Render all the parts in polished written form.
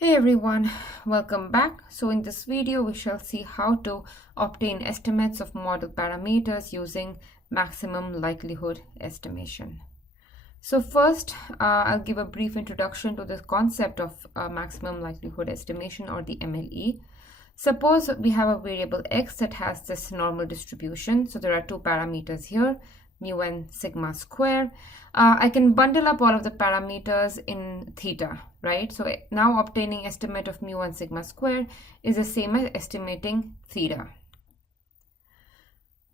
Hey everyone, welcome back. So in this video, we shall see how to obtain estimates of model parameters using maximum likelihood estimation. So first, I'll give a brief introduction to the concept of maximum likelihood estimation, or the MLE. Suppose we have a variable x that has this normal distribution. So there are two parameters here, mu and sigma square. I can bundle up all of the parameters in theta, right? So now obtaining estimate of mu and sigma square is the same as estimating theta.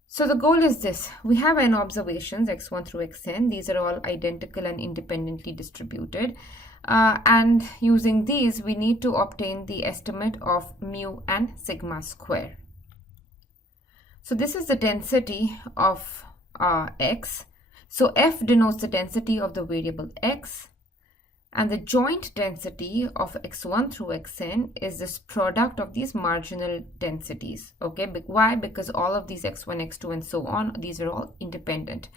So the goal is this. We have n observations, x1 through xn. These are all identical and independently distributed. And using these, we need to obtain the estimate of mu and sigma square. So this is the density of x. So f denotes the density of the variable x, and the joint density of x1 through xn is this product of these marginal densities. Okay, why? Because all of these x1, x2, and so on, these are all independent.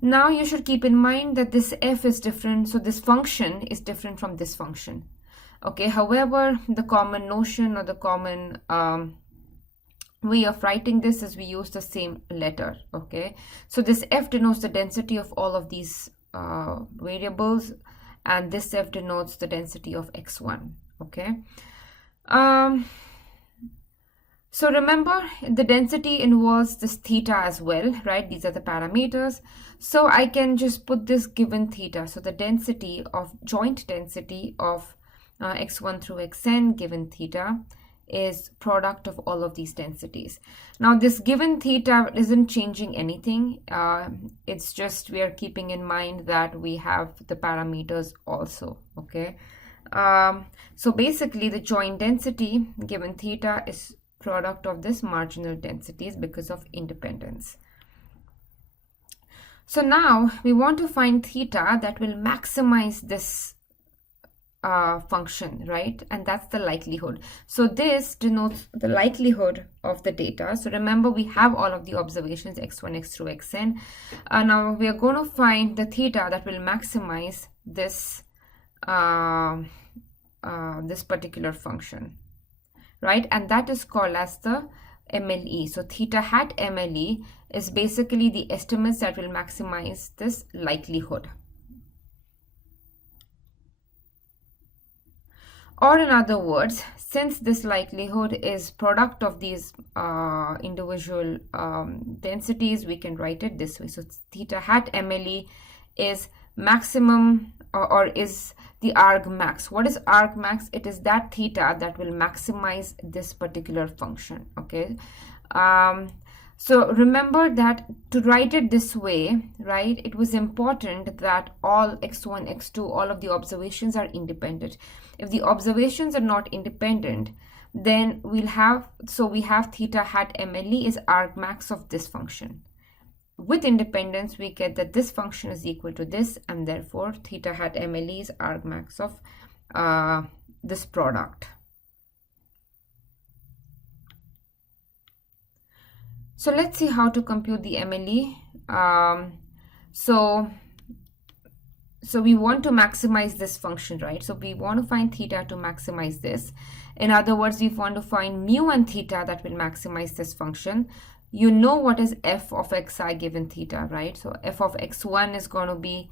Now you should keep in mind that this f is different, so this function is different from this function. Okay, however, the common notion or the common way of writing this is we use the same letter. Okay, so this f denotes the density of all of these variables, and this f denotes the density of x1. Okay, so remember, the density involves this theta as well, right? These are the parameters. So I can just put this given theta. So the density of joint density of x1 through xn given theta is product of all of these densities. Now this given theta isn't changing anything. It's just we are keeping in mind that we have the parameters also. Okay, so basically the joint density given theta is product of this marginal densities because of independence. So now we want to find theta that will maximize this function, right? And that's the likelihood. So this denotes the likelihood of the data. So remember, we have all of the observations x1, x through xn. Now we are going to find the theta that will maximize this this particular function, right? And that is called as the MLE. So theta hat MLE is basically the estimates that will maximize this likelihood. Or in other words, since this likelihood is product of these individual densities, we can write it this way. So theta hat MLE is maximum or is the argmax. What is argmax? It is that theta that will maximize this particular function. Okay. So remember that to write it this way, right, it was important that all x1, x2, all of the observations are independent. If the observations are not independent, then we have theta hat MLE is argmax of this function. With independence, we get that this function is equal to this, and therefore theta hat MLE is argmax of this product. So let's see how to compute the MLE. So we want to maximize this function, right? So we want to find theta to maximize this. In other words, we want to find mu and theta that will maximize this function. You know what is f of xi given theta, right? So f of x1 is going to be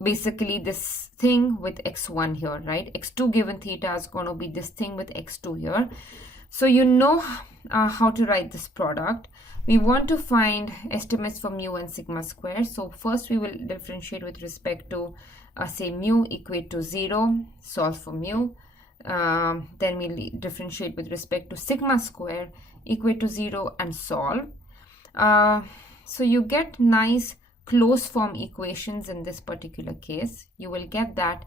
basically this thing with x1 here, right? x2 given theta is going to be this thing with x2 here. So you know how to write this product. We want to find estimates for mu and sigma square. So first we will differentiate with respect to say mu equate to 0, solve for mu. Then we'll differentiate with respect to sigma square equate to 0 and solve. So you get nice closed form equations in this particular case. You will get that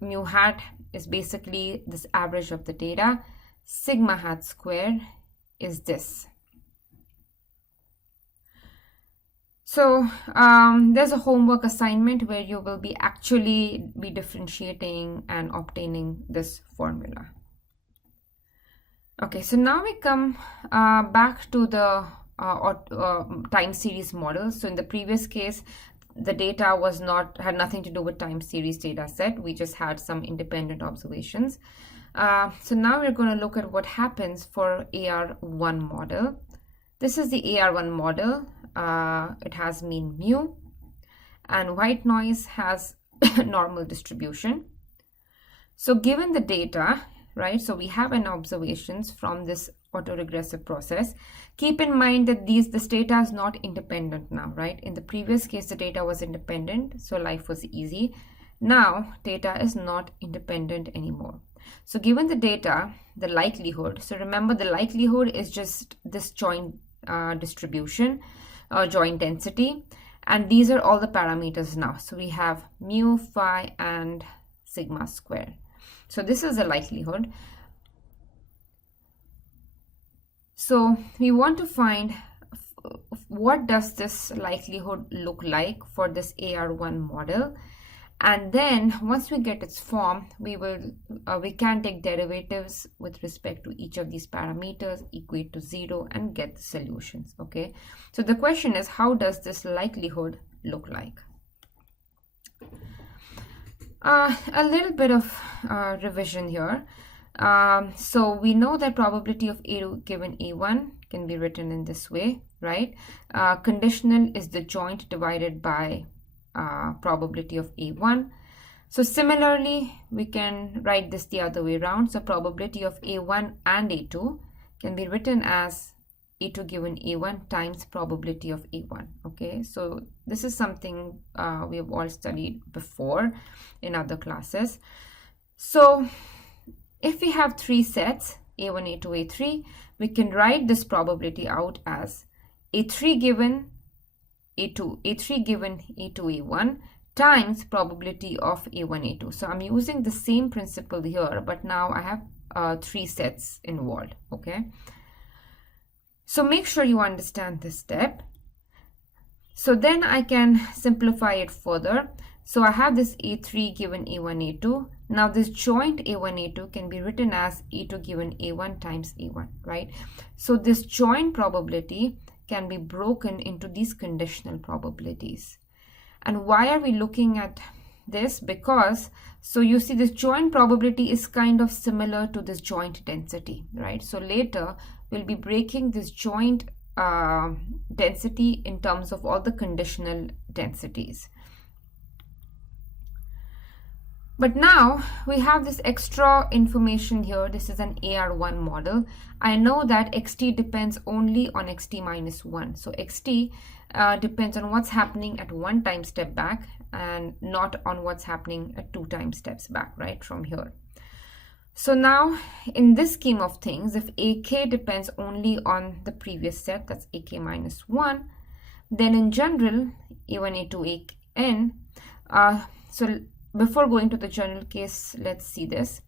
mu hat is basically this average of the data. Sigma hat square is this. So there's a homework assignment where you will be actually differentiating and obtaining this formula. Okay, so now we come back to the time series model. So in the previous case, the data had nothing to do with time series data set. We just had some independent observations. So now we're going to look at what happens for AR1 model. This is the AR1 model. It has mean mu, and white noise has normal distribution. So given the data, right, so we have an observations from this autoregressive process. Keep in mind that this data is not independent now, right? In the previous case, the data was independent, so life was easy. Now, data is not independent anymore. So given the data, the likelihood, so remember the likelihood is just this joint distribution or joint density, and these are all the parameters now. So we have mu, phi, and sigma square. So this is the likelihood. So we want to find what does this likelihood look like for this AR1 model, and then once we get its form, we can take derivatives with respect to each of these parameters, equate to 0, and get the solutions. Okay, so the question is, how does this likelihood look like? A little bit of revision here. So we know that probability of A2 given A1 can be written in this way, right? Conditional is the joint divided by probability of A1. So similarly, we can write this the other way around. So probability of A1 and A2 can be written as A2 given A1 times probability of A1. Okay, so this is something we have all studied before in other classes. So if we have three sets, A1, A2, A3, we can write this probability out as A3 given A2, A3 given A2, A1 times probability of A1, A2. So I'm using the same principle here, but now I have three sets involved. Okay. So make sure you understand this step. So then I can simplify it further. So I have this A3 given A1, A2. Now this joint A1, A2 can be written as A2 given A1 times A1, right? So this joint probability can be broken into these conditional probabilities. And why are we looking at this? Because, so you see this joint probability is kind of similar to this joint density, right? So later we'll be breaking this joint density in terms of all the conditional densities. But now we have this extra information here. This is an AR1 model. I know that xt depends only on xt minus 1. So xt depends on what's happening at 1 time step back and not on what's happening at 2 time steps back, right, from here. So now in this scheme of things, if ak depends only on the previous set, that's ak minus 1, then in general, a1, a2, an, so before going to the general case, let's see this.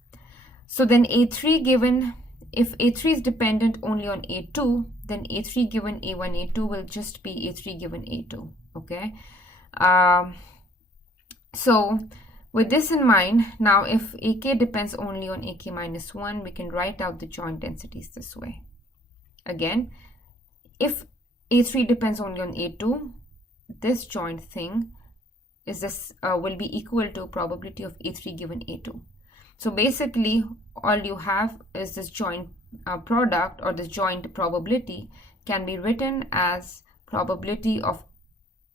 So then A3 given, if A3 is dependent only on A2, then A3 given A1, A2 will just be A3 given A2, okay? So with this in mind, now if AK depends only on AK minus 1, we can write out the joint densities this way. Again, if A3 depends only on A2, this joint thing is this will be equal to probability of A3 given A2. So basically, all you have is this joint product, or this joint probability can be written as probability of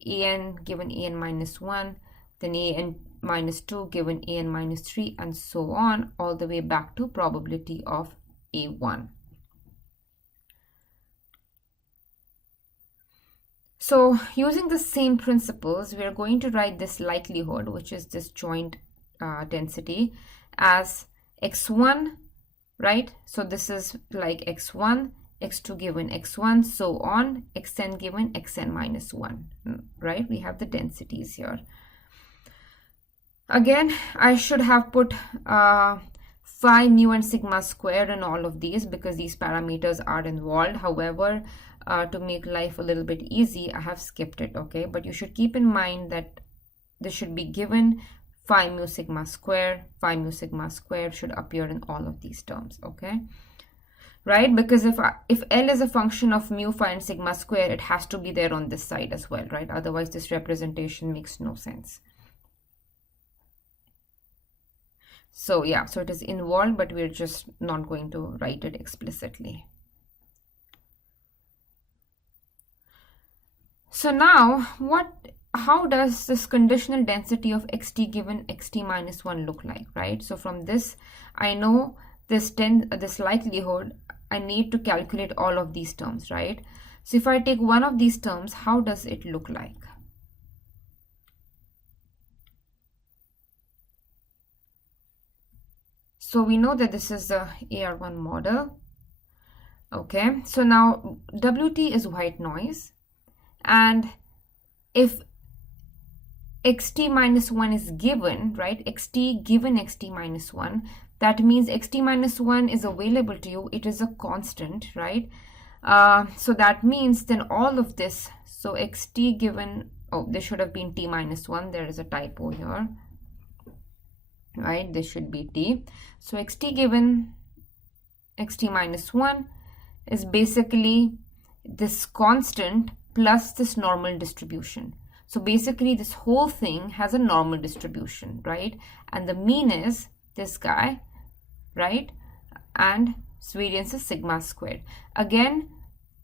an given an minus 1, then an minus 2 given an minus 3, and so on, all the way back to probability of a1. So using the same principles, we are going to write this likelihood, which is this joint density, as x1, right? So this is like x1, x2 given x1, so on, xn given xn minus 1, right? We have the densities here. Again, I should have put phi, mu, and sigma squared in all of these because these parameters are involved. However, to make life a little bit easy, I have skipped it, okay? But you should keep in mind that this should be given phi mu sigma square. Phi mu sigma square should appear in all of these terms, okay? right? Because if L is a function of mu, phi, and sigma square, it has to be there on this side as well, right? Otherwise, this representation makes no sense. So yeah, so it is involved, but we're just not going to write it explicitly. So now, how does this conditional density of xt given xt minus 1 look like, right? So from this, I know this likelihood, I need to calculate all of these terms, right? So if I take one of these terms, how does it look like? So we know that this is the AR1 model. Okay, so now WT is white noise, and if xt minus 1 is given, right, xt given xt minus 1, that means xt minus 1 is available to you. It is a constant, right? So that means then all of this, so xt given, oh, this should have been t minus 1. There is a typo here, right? This should be t. So xt given xt minus 1 is basically this constant plus this normal distribution. So basically this whole thing has a normal distribution, right? And the mean is this guy, right? And variance is sigma squared. Again,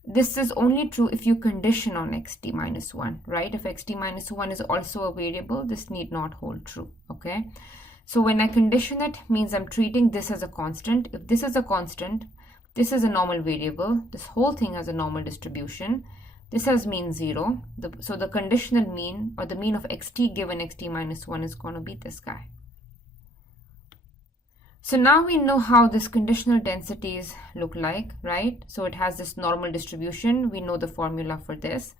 this is only true if you condition on xt minus 1, right? If xt minus 1 is also a variable, this need not hold true, okay? So when I condition it, means I'm treating this as a constant. If this is a constant, this is a normal variable. This whole thing has a normal distribution. This has mean 0. So the conditional mean, or the mean of xt given xt minus 1, is going to be this guy. So now we know how this conditional densities look like, right? So it has this normal distribution. We know the formula for this.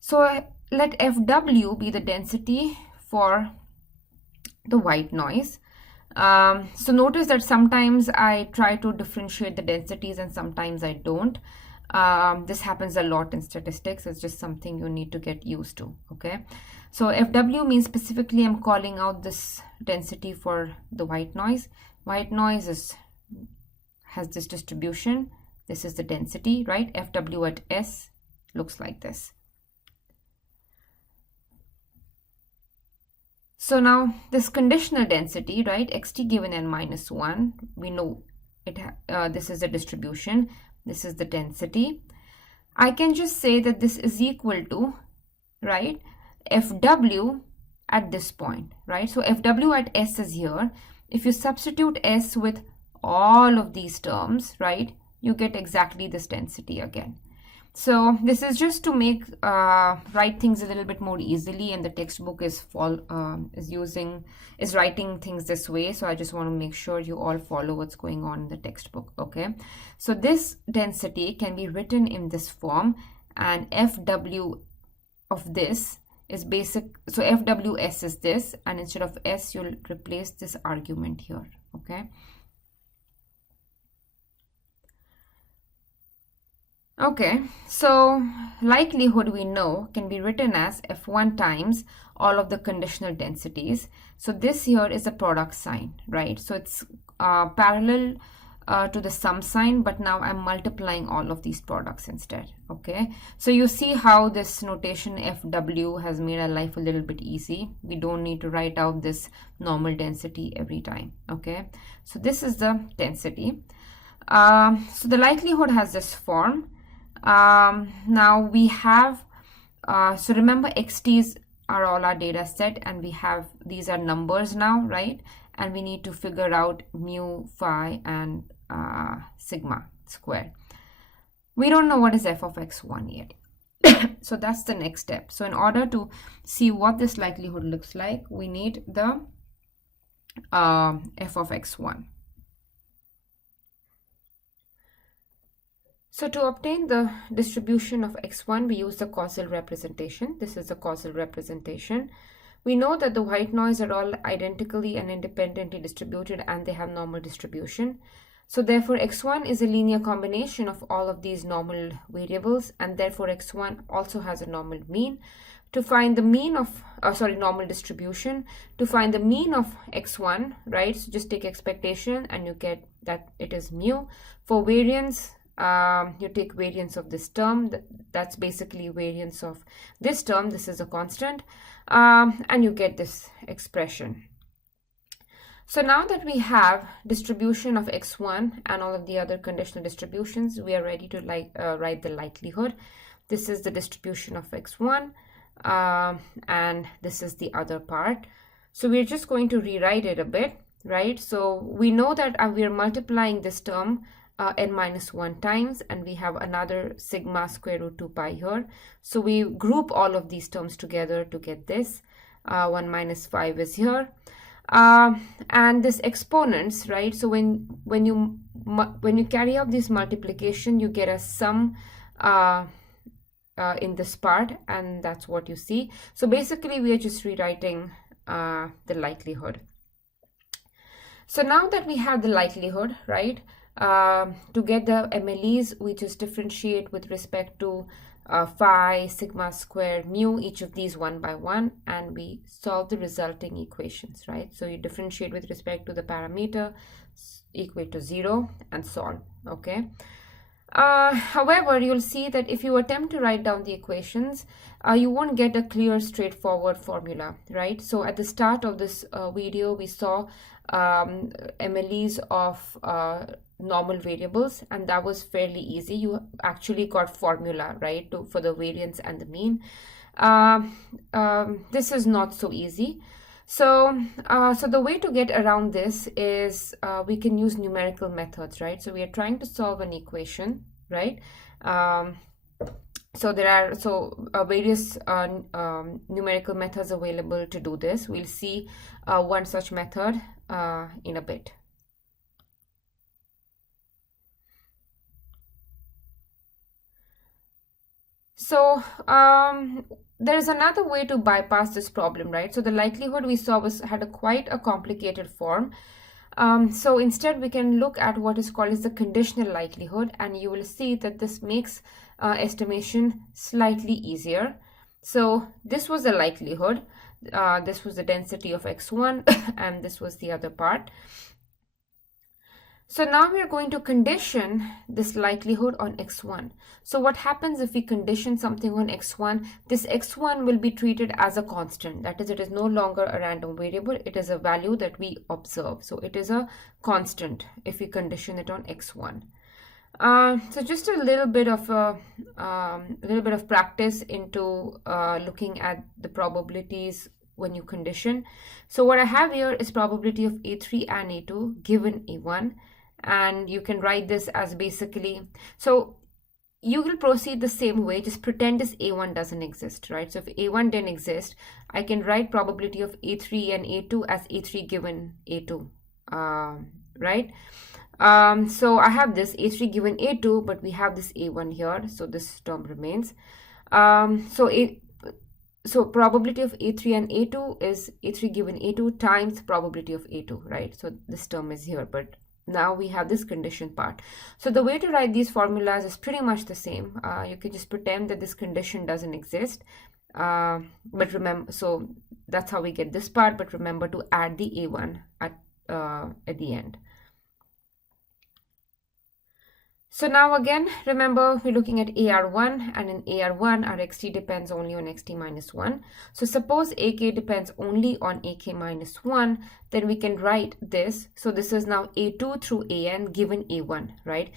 So let Fw be the density for the white noise. So notice that sometimes I try to differentiate the densities and sometimes I don't. This happens a lot in statistics. It's just something you need to get used to, okay? So Fw means specifically I'm calling out this density for the white noise. White noise has this distribution. This is the density, right? Fw at S looks like this. So now this conditional density, right, xt given n minus 1, we know it. This is the distribution. This is the density. I can just say that this is equal to, right, Fw at this point, right? So Fw at S is here. If you substitute S with all of these terms, right, you get exactly this density again. So this is just to make write things a little bit more easily, and the textbook is writing things this way. So I just want to make sure you all follow what's going on in the textbook. Okay, so this density can be written in this form, and Fw of this is basic. So Fws is this, and instead of S, you'll replace this argument here. Okay. Okay, so likelihood we know can be written as F1 times all of the conditional densities. So this here is a product sign, right? So it's parallel to the sum sign, but now I'm multiplying all of these products instead, okay? So you see how this notation Fw has made our life a little bit easy. We don't need to write out this normal density every time, okay? So this is the density. So the likelihood has this form. Now we have, so remember xt's are all our data set, and we have, these are numbers now, right? And we need to figure out mu, phi, and sigma square. We don't know what is f of x1 yet. So that's the next step. So in order to see what this likelihood looks like, we need the f of x1. So to obtain the distribution of x1, we use the causal representation. This is the causal representation. We know that the white noise are all identically and independently distributed, and they have normal distribution. So therefore x1 is a linear combination of all of these normal variables, and therefore x1 also has a normal mean. To find the mean of, normal distribution, to find the mean of x1, right? So just take expectation and you get that it is mu. For variance, you take variance of this term, that's basically variance of this term, this is a constant, and you get this expression. So now that we have distribution of x1 and all of the other conditional distributions, we are ready to write the likelihood. This is the distribution of x1, and this is the other part. So we're just going to rewrite it a bit, right? So we know that we are multiplying this term n minus 1 times, and we have another sigma square root 2 pi here. So we group all of these terms together to get this. 1 minus 5 is here. And this exponents, right? So when you carry out this multiplication, you get a sum in this part, and that's what you see. So basically we are just rewriting the likelihood. So now that we have the likelihood, right, to get the MLEs, we just differentiate with respect to phi, sigma square, mu, each of these one by one, and we solve the resulting equations, right? So you differentiate with respect to the parameter, equate to 0, and solve, okay? However, you'll see that if you attempt to write down the equations, you won't get a clear, straightforward formula, right? So at the start of this video, we saw MLEs of normal variables, and that was fairly easy. You actually got formula, right, for the variance and the mean. This is not so easy. So the way to get around this is we can use numerical methods, right? So we are trying to solve an equation, right? So there are various numerical methods available to do this. We'll see one such method in a bit. So there is another way to bypass this problem, right? So the likelihood we saw had quite a complicated form. So instead we can look at what is called as the conditional likelihood, and you will see that this makes estimation slightly easier. So this was the likelihood, this was the density of x1, and this was the other part. So now we are going to condition this likelihood on x1. So what happens if we condition something on x1? This x1 will be treated as a constant. That is, it is no longer a random variable. It is a value that we observe. So it is a constant if we condition it on x1. So just a little bit of practice into looking at the probabilities when you condition. So what I have here is probability of A3 and A2 given A1. And you can write this as basically, so you will proceed the same way, just pretend this A1 doesn't exist, right? So if A1 didn't exist, I can write probability of A3 and A2 as A3 given A2, right? So I have this A3 given A2, but we have this A1 here, so this term remains. So probability of A3 and A2 is A3 given A2 times probability of A2, right? So this term is here, but now we have this condition part. So the way to write these formulas is pretty much the same. You can just pretend that this condition doesn't exist. But remember, so that's how we get this part, but remember to add the A1 at the end. So now again, remember we're looking at AR1, and in AR1 our xt depends only on xt minus 1. So suppose AK depends only on AK minus 1, then we can write this. So this is now A2 through AN given A1, right?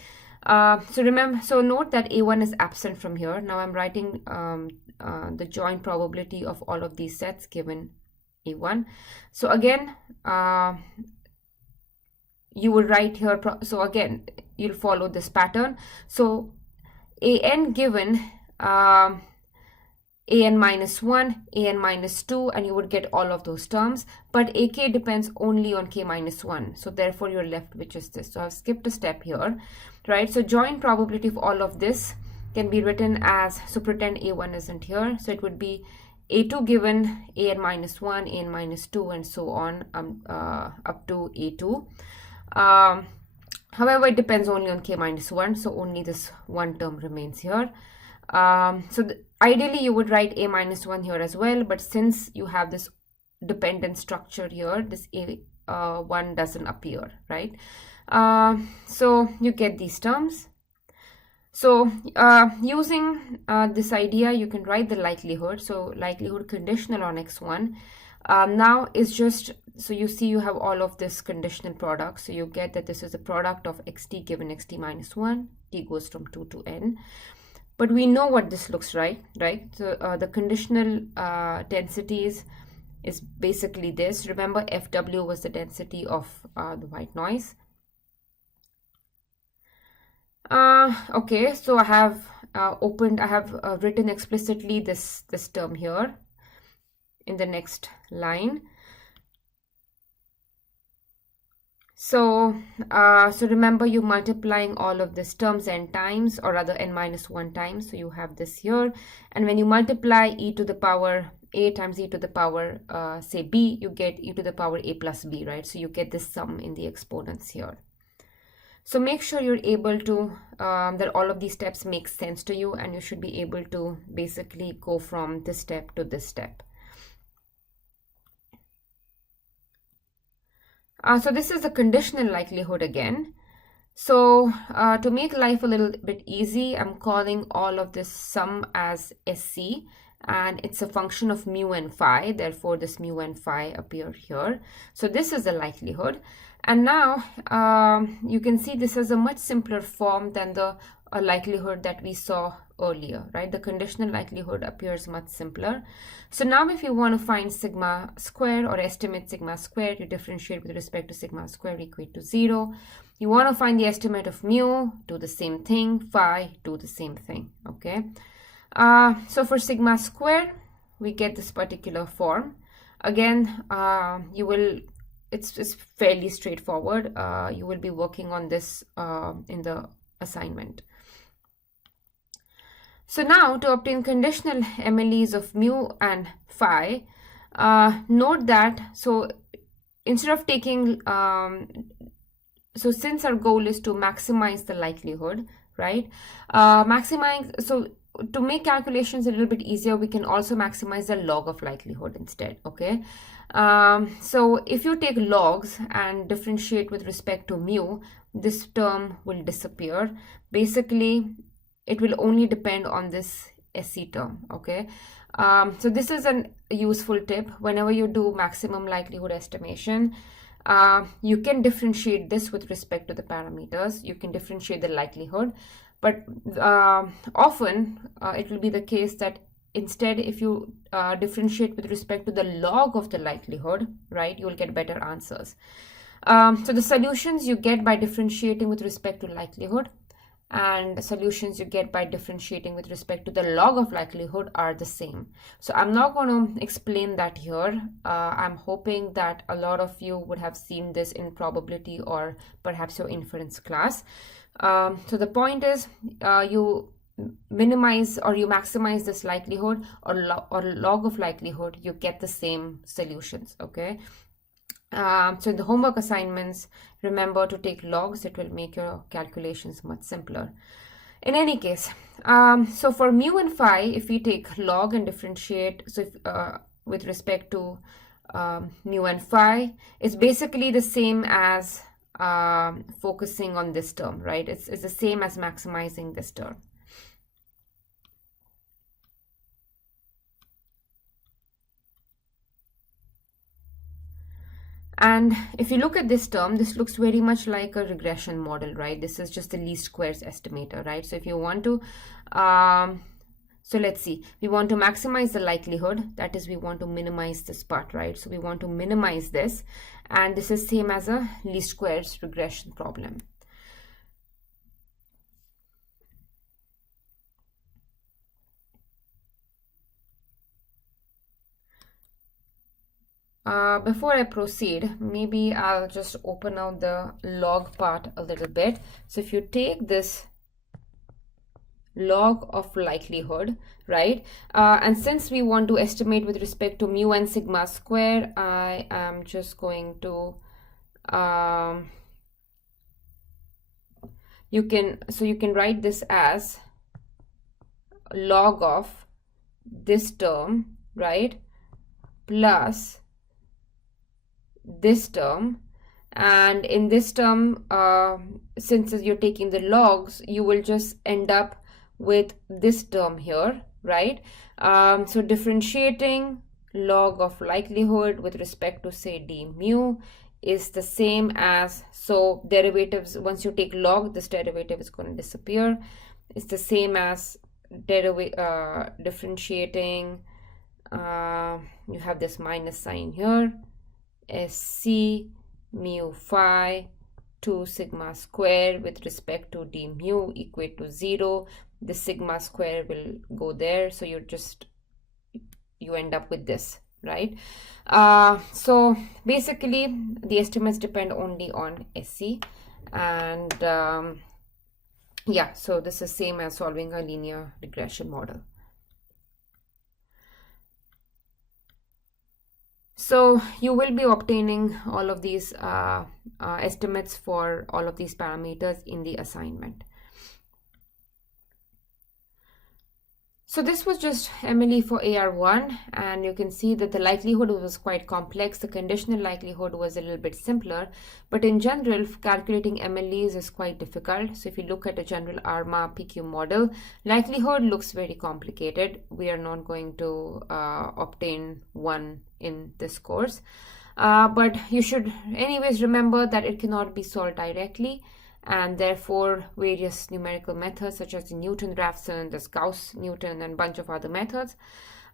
So note that A1 is absent from here. Now I'm writing the joint probability of all of these sets given A1. So again, you will write here, so again, you'll follow this pattern. So AN given AN minus 1, AN minus 2, and you would get all of those terms. But AK depends only on K minus 1. So therefore, you're left with just this. So I've skipped a step here, right? So joint probability of all of this can be written as, so pretend A1 isn't here. So it would be A2 given AN minus 1, AN minus 2, and so on up to A2. However, it depends only on k minus 1, so only this one term remains here. Ideally, you would write a minus 1 here as well, but since you have this dependent structure here, this a1 doesn't appear, right? So you get these terms. So using this idea, you can write the likelihood. So likelihood conditional on x1 now is just, so you see you have all of this conditional product. So you get that this is a product of xt given xt minus 1, t goes from 2 to n. But we know what this looks like, right? So the conditional densities is basically this. Remember, FW was the density of the white noise. Okay, so I have written explicitly this term here in the next line. So remember, you're multiplying all of these terms n times, or rather n minus 1 times. So you have this here, and when you multiply e to the power a times e to the power say b, you get e to the power a plus b, right? So you get this sum in the exponents here. So make sure you're able to, that all of these steps make sense to you, and you should be able to basically go from this step to this step. So this is the conditional likelihood again. So to make life a little bit easy, I'm calling all of this sum as SC, and it's a function of mu and phi. Therefore, this mu and phi appear here. So this is the likelihood. And now you can see this is a much simpler form than the likelihood that we saw earlier, right? The conditional likelihood appears much simpler. So now if you want to find sigma square or estimate sigma square, you differentiate with respect to sigma square equate to 0. You want to find the estimate of mu, do the same thing. Phi, do the same thing, okay? So for sigma square, we get this particular form. Again, it's fairly straightforward. You will be working on this in the assignment. So now to obtain conditional MLEs of mu and phi, note that, so instead of taking, so since our goal is to maximize the likelihood, right? So to make calculations a little bit easier, we can also maximize the log of likelihood instead, okay? So if you take logs and differentiate with respect to mu, this term will disappear. Basically, it will only depend on this SC term, okay? So this is a useful tip. Whenever you do maximum likelihood estimation, you can differentiate this with respect to the parameters. You can differentiate the likelihood, but often it will be the case that instead, if you differentiate with respect to the log of the likelihood, right, you will get better answers. So the solutions you get by differentiating with respect to likelihood and solutions you get by differentiating with respect to the log of likelihood are the same. So I'm not going to explain that here. I'm hoping that a lot of you would have seen this in probability or perhaps your inference class. So the point is, you minimize or you maximize this likelihood or log of likelihood, you get the same solutions, okay? So in the homework assignments, remember to take logs. It will make your calculations much simpler. In any case, so for mu and phi, if we take log and differentiate, so if, with respect to mu and phi, it's basically the same as focusing on this term, right? It's the same as maximizing this term. And if you look at this term, this looks very much like a regression model, right? This is just the least squares estimator, right? So if you want to, so let's see, we want to maximize the likelihood, that is we want to minimize this part, right? So we want to minimize this, and this is same as a least squares regression problem. Before I proceed, maybe I'll just open out the log part a little bit. So if you take this log of likelihood, right, and since we want to estimate with respect to mu and sigma square, I am just going to you can write this as log of this term, right, plus this term. And in this term, since you're taking the logs, you will just end up with this term here, right? So differentiating log of likelihood with respect to, say, d mu is the same as, so derivatives, once you take log, this derivative is going to disappear. It's the same as differentiating, you have this minus sign here, SC mu phi 2 sigma square with respect to d mu equate to 0. The sigma square will go there, so you end up with this, right? So basically the estimates depend only on SC, and yeah, so this is same as solving a linear regression model. So you will be obtaining all of these estimates for all of these parameters in the assignment. So this was just MLE for AR1, and you can see that the likelihood was quite complex. The conditional likelihood was a little bit simpler, but in general, calculating MLEs is quite difficult. So if you look at a general ARMA PQ model, likelihood looks very complicated. We are not going to obtain one in this course, but you should anyways remember that it cannot be solved directly, and therefore various numerical methods such as the Newton-Raphson, the Gauss-Newton, and a bunch of other methods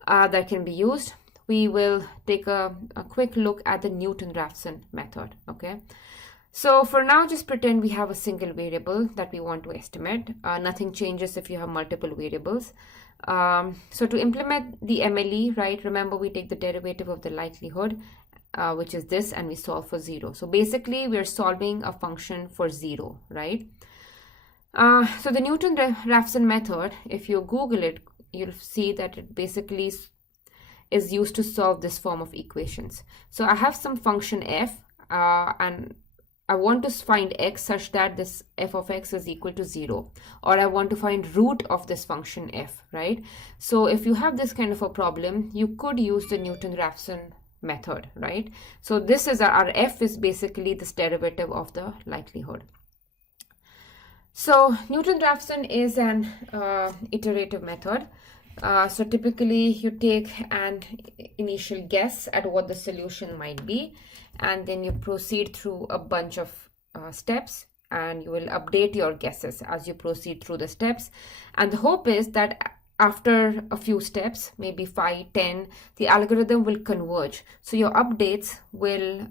that can be used. We will take a quick look at the Newton-Raphson method, okay? So for now, just pretend we have a single variable that we want to estimate. Nothing changes if you have multiple variables. So to implement the MLE, right, remember we take the derivative of the likelihood, which is this, and we solve for 0. So basically we're solving a function for 0, right? So the Newton-Raphson method, if you Google it, you'll see that it basically is used to solve this form of equations. So I have some function f, and I want to find x such that this f of x is equal to 0, or I want to find root of this function f, right? So if you have this kind of a problem, you could use the Newton-Raphson method, right? So this is our f is basically this derivative of the likelihood. So Newton-Raphson is an iterative method. So typically you take an initial guess at what the solution might be, and then you proceed through a bunch of steps, and you will update your guesses as you proceed through the steps. And the hope is that after a few steps, maybe 5, 10, the algorithm will converge. So your updates will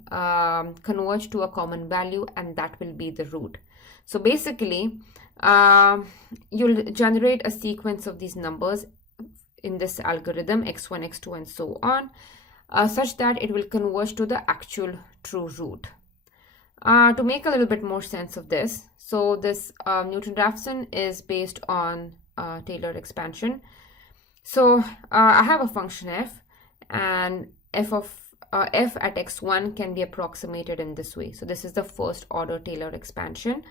converge to a common value, and that will be the root. So basically, you'll generate a sequence of these numbers in this algorithm, x1, x2, and so on, such that it will converge to the actual true root. To make a little bit more sense of this, so this Newton-Raphson is based on Taylor expansion. So I have a function f, and f at x1 can be approximated in this way. So this is the first order Taylor expansion.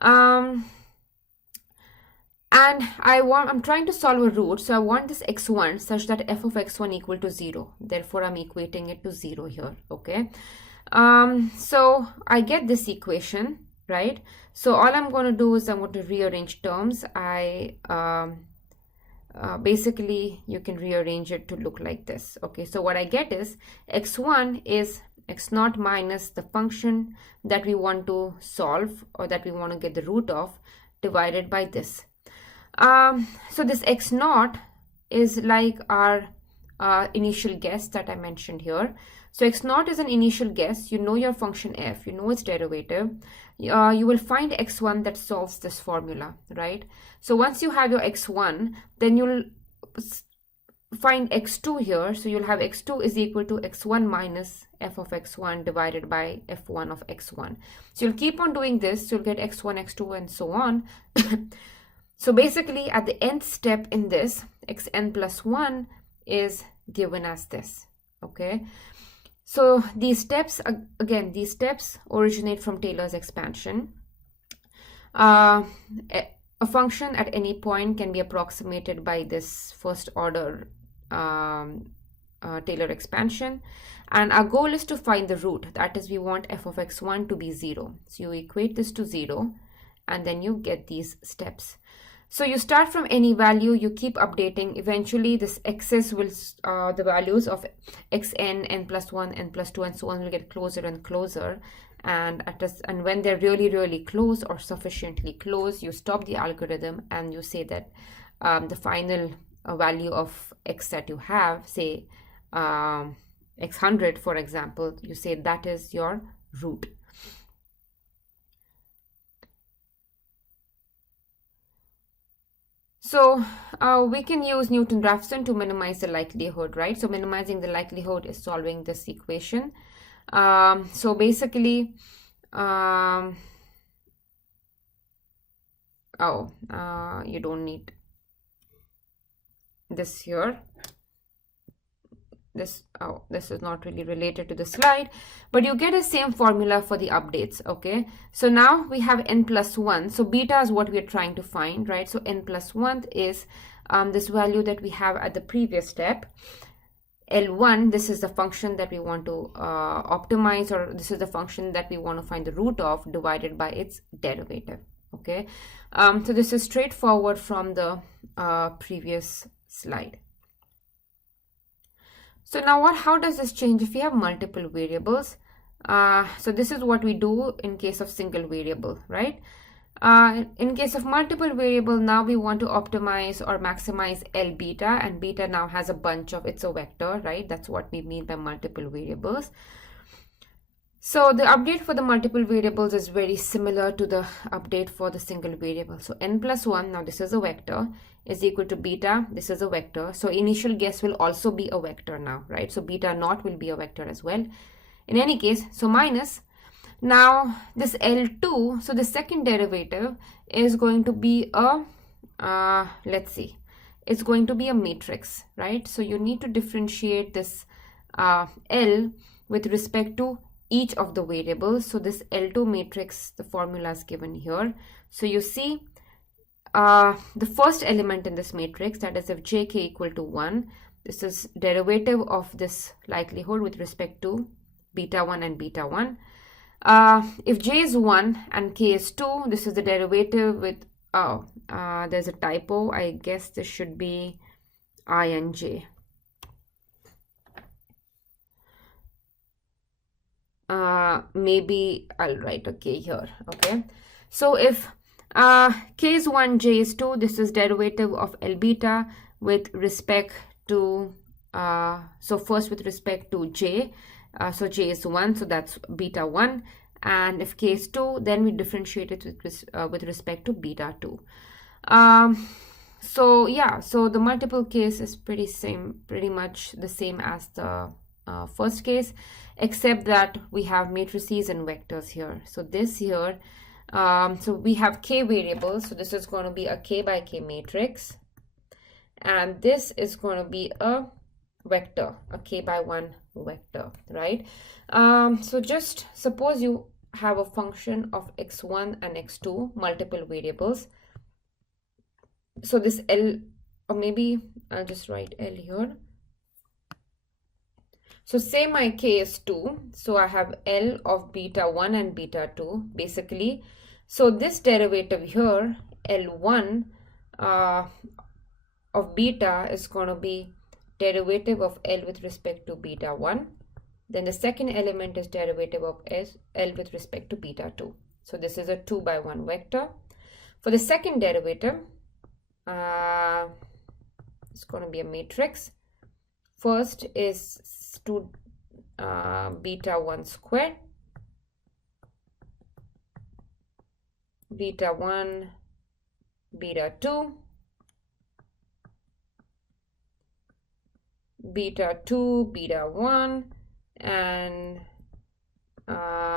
And I'm trying to solve a root, so I want this x1 such that f of x1 equal to 0. Therefore, I'm equating it to 0 here, okay? So I get this equation, right? So all I'm going to do is I'm going to rearrange terms. Basically, you can rearrange it to look like this, okay? So what I get is x1 is x0 minus the function that we want to solve, or that we want to get the root of, divided by this. So this x0 is like our initial guess that I mentioned here. So x0 is an initial guess. You know your function f, you know its derivative. You will find x1 that solves this formula, right? So once you have your x1, then you'll find x2 here. So you'll have x2 is equal to x1 minus f of x1 divided by f1 of x1. So you'll keep on doing this. So you'll get x1, x2, and so on. So basically, at the nth step in this, xn plus 1 is given as this, okay? So these steps, again, these steps originate from Taylor's expansion. a function at any point can be approximated by this first order Taylor expansion, and our goal is to find the root. That is, we want f of x1 to be 0. So you equate this to 0 and then you get these steps. So you start from any value, you keep updating. Eventually this x's will the values of xn, n plus 1, n plus 2 and so on will get closer and closer, and when they're really close or sufficiently close, you stop the algorithm and you say that the final value of x that you have, say x100 for example, you say that is your root. So we can use Newton-Raphson to minimize the likelihood, right? So minimizing the likelihood is solving this equation. So basically, you don't need this here. This is not really related to the slide, but you get the same formula for the updates. Okay, so now we have n plus 1. So beta is what we are trying to find, right? So n plus 1 is this value that we have at the previous step. L1, this is the function that we want to optimize, or this is the function that we want to find the root of, divided by its derivative. Okay, so this is straightforward from the previous slide. So now how does this change if we have multiple variables? So this is what we do in case of single variable, right? In case of multiple variable, now we want to optimize or maximize L beta, and beta now has a bunch of, it's a vector, right? That's what we mean by multiple variables. So the update for the multiple variables is very similar to the update for the single variable. So n plus 1, now this is a vector, is equal to beta, this is a vector. So initial guess will also be a vector now, right? So beta naught will be a vector as well. In any case, so minus, now this L2, so the second derivative is going to be a, let's see, it's going to be a matrix, right? So you need to differentiate this L with respect to each of the variables. So this L2 matrix, the formula is given here. So you see the first element in this matrix, that is if jk equal to 1, this is derivative of this likelihood with respect to beta 1 and beta 1. If j is 1 and k is 2, this is the derivative with, there's a typo, I guess this should be I and j. Maybe I'll write a k here. Okay, so if k is 1, j is 2, this is derivative of L beta with respect to, so first with respect to j, so j is 1, so that's beta 1, and if k is 2, then we differentiate it with respect to beta 2. So yeah, so the multiple case is pretty much the same as the first case, except that we have matrices and vectors here. So this here, so we have k variables, so this is going to be a k by k matrix, and this is going to be a vector, a k by 1 vector, right? So just suppose you have a function of x1 and x2, multiple variables. So this L, or maybe I'll just write L here. So say my k is 2, so I have L of beta 1 and beta 2 basically. So this derivative here, L1 of beta, is going to be derivative of L with respect to beta 1. Then the second element is derivative of L with respect to beta 2. So this is a 2 by 1 vector. For the second derivative, it's going to be a matrix. First is 2 beta 1 square, beta 1, beta 2, beta 2, beta 1, and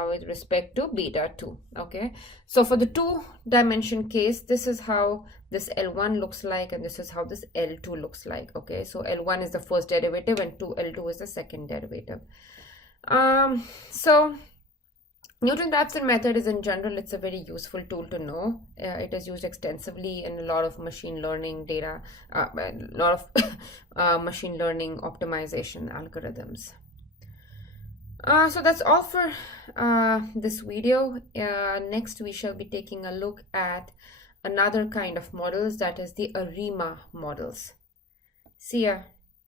with respect to beta 2. Okay, so for the 2-dimension case, this is how this L1 looks like, and this is how this L2 looks like. Okay, so L1 is the first derivative and L2 is the second derivative. So Newton-Raphson method is in general, it's a very useful tool to know. It is used extensively in a lot of machine learning data, a lot of machine learning optimization algorithms. So that's all for this video. Next, we shall be taking a look at another kind of models, that is the ARIMA models. See ya.